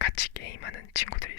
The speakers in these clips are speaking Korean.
같이 게임하는 친구들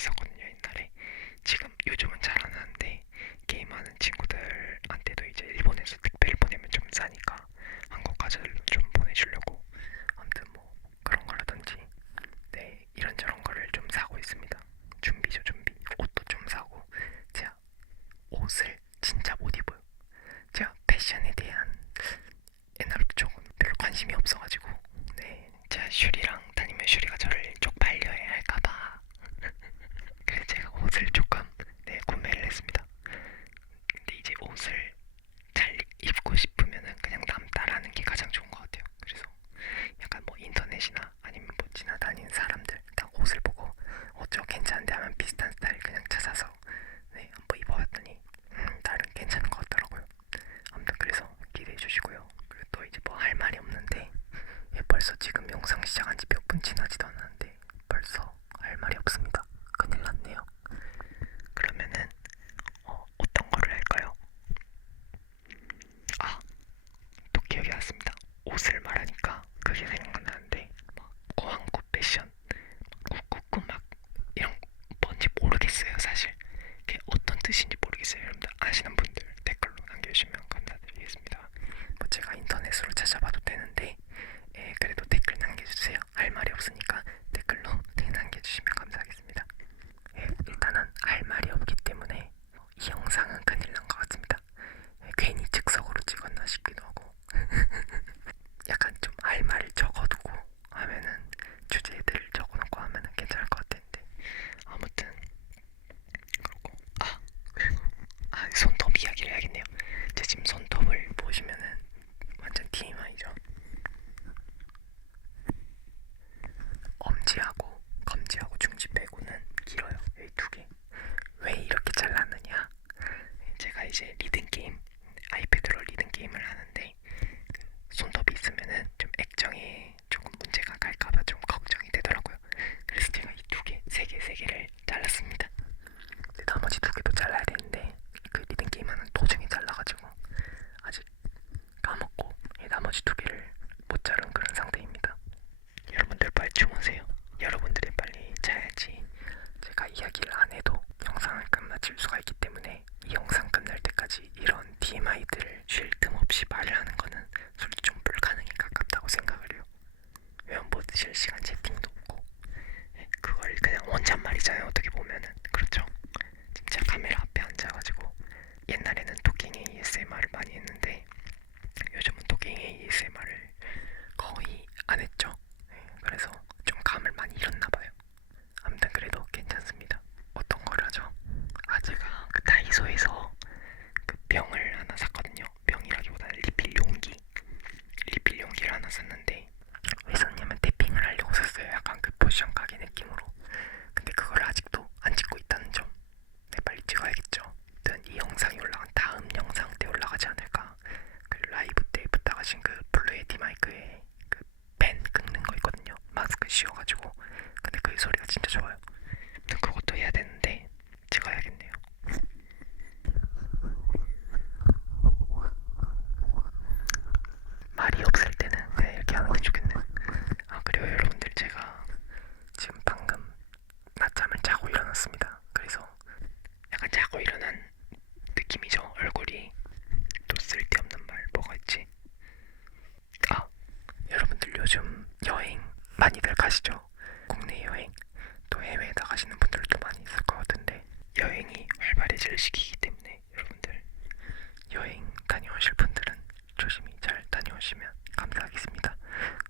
나눠주시면 감사하겠습니다.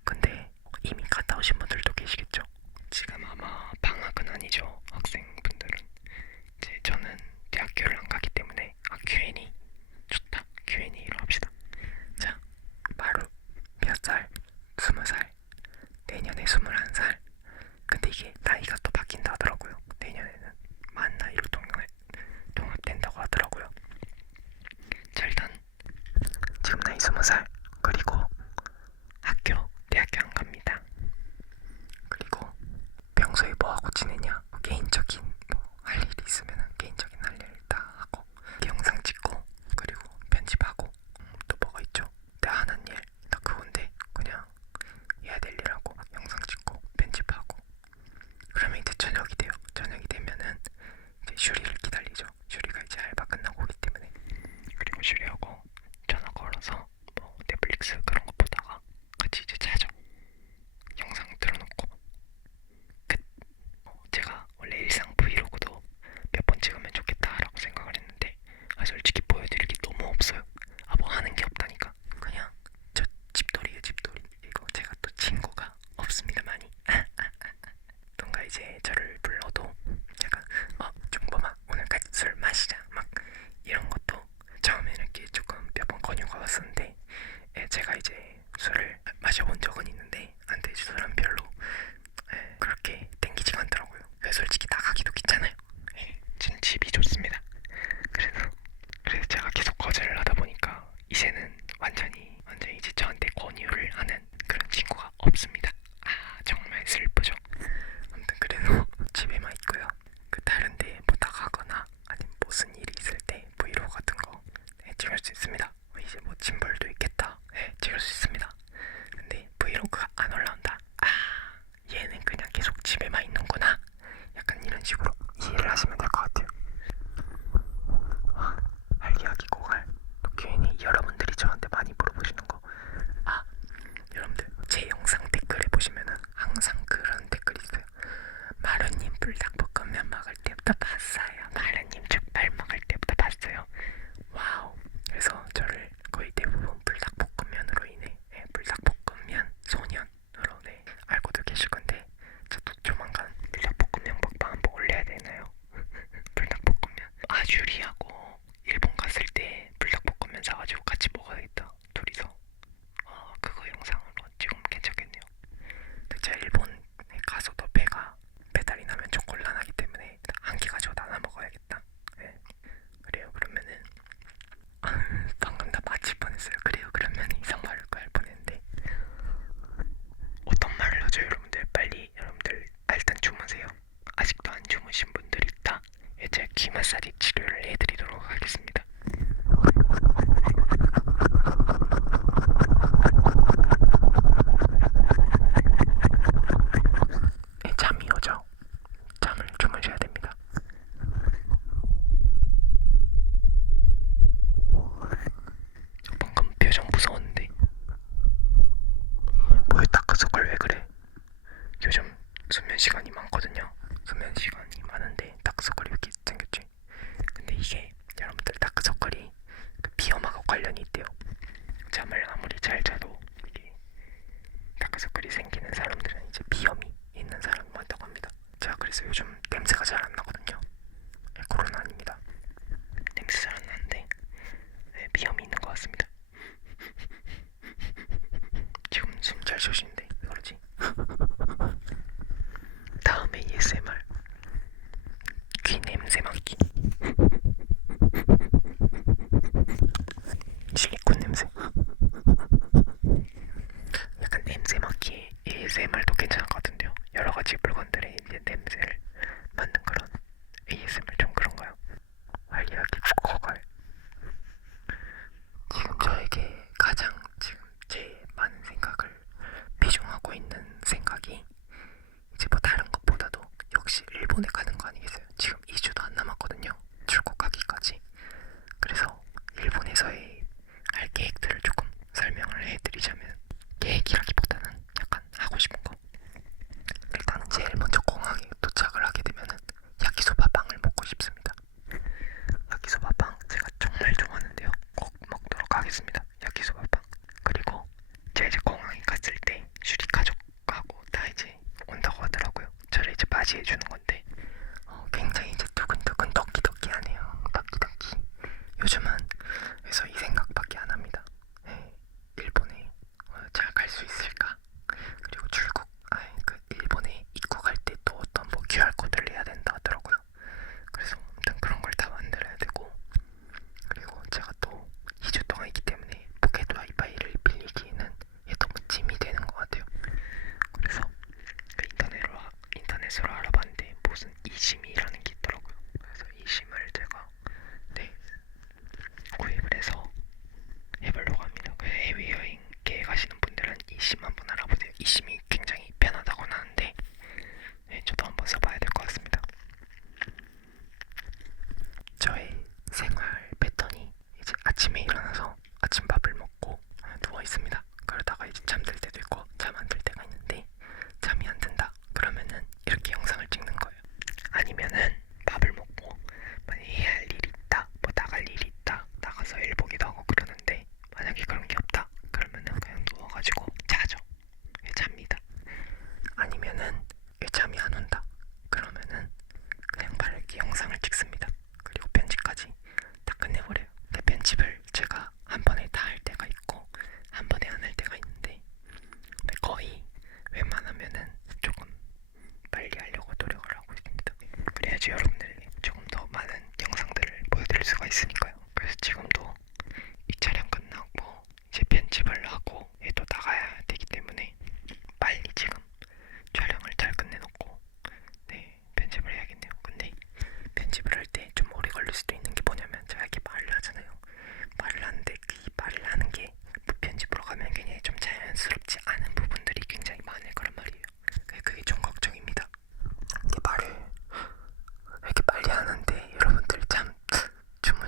근데 이미 갔다 오신 분들도 계시겠죠? 지금 아마 방학은 아니죠, 학생분들은. 이제 저는 대학교를 안 가기 때문에 아, 학교인이 갔어요. vereceğim. Evinin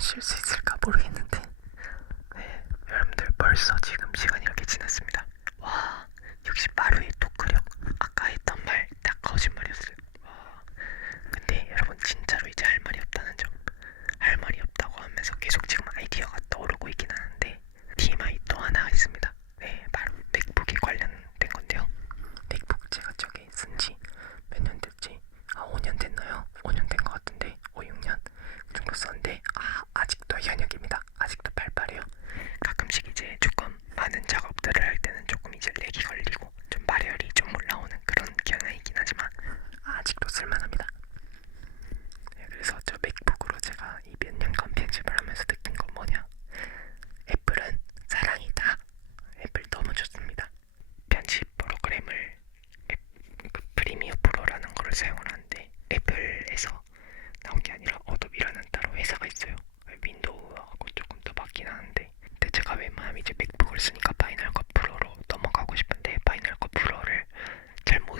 마실 수 있을까 모르겠는데.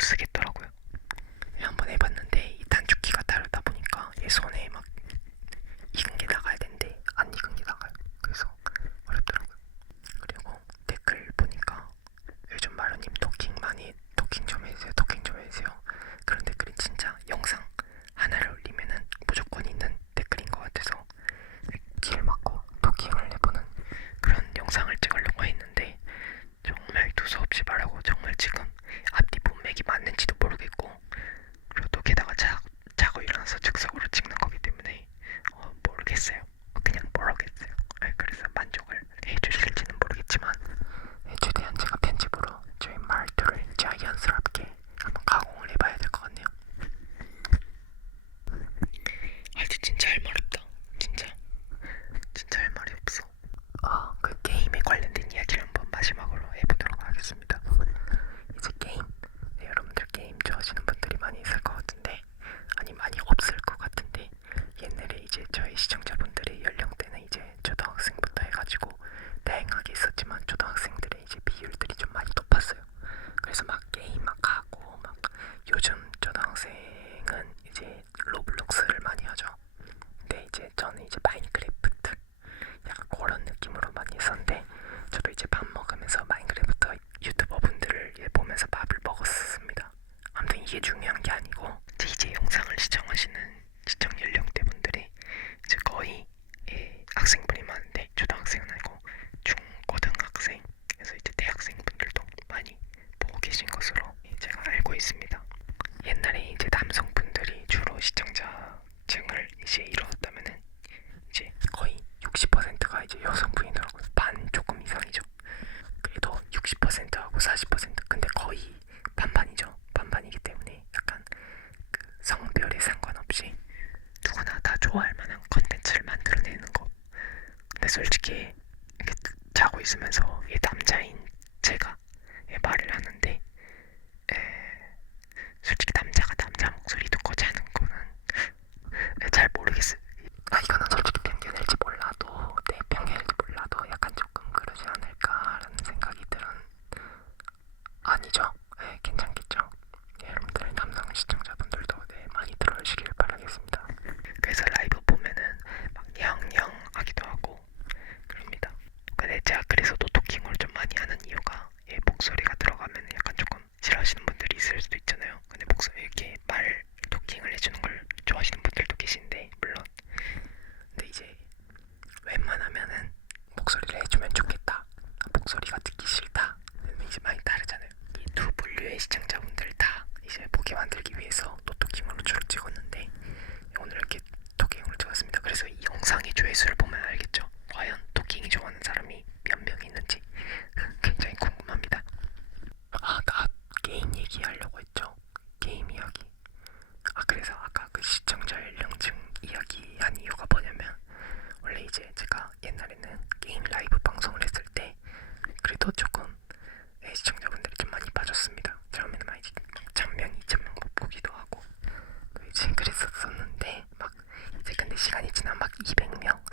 쓰겠다. Cruzeiro. вместе. 시간이 지난 막 200명?